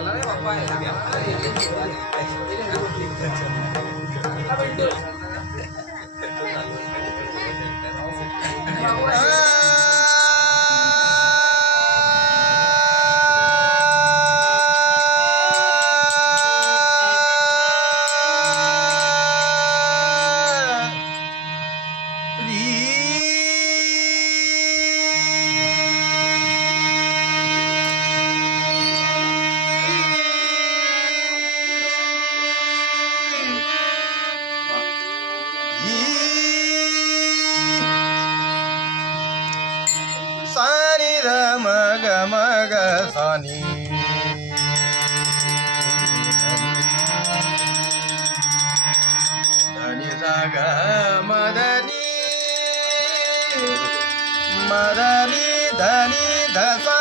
വളരെ പപ്പായ मग सानी धनी मदनी मदनी धनी धसा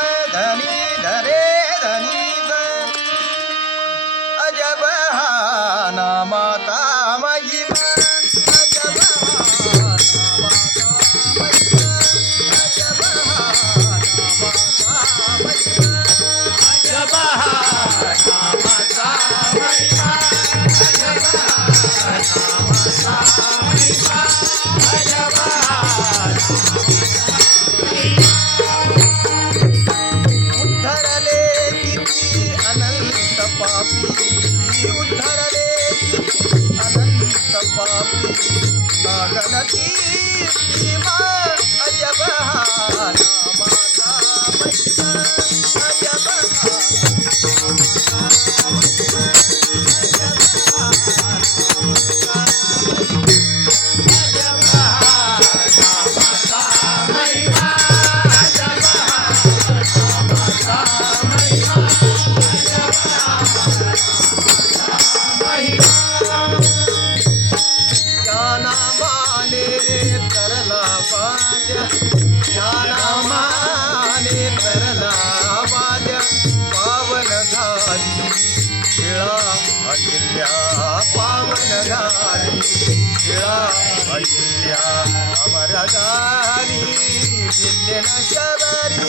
ನಿತ್ಯನ ಶಬರಿ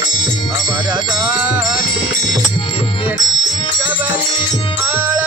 ಅಮರ ದಾರಿ ನಿತ್ಯನ ಶಬರಿ ಆಳ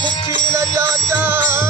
Mukhi la jaja.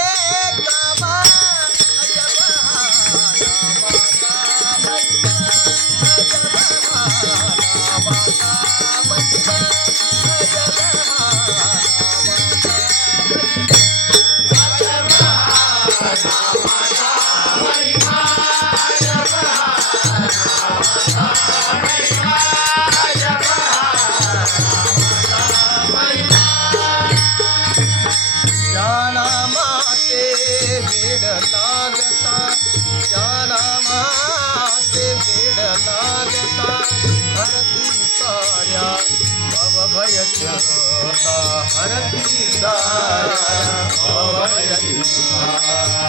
Sarati Sara, Sarati Sara, Sarati Sara,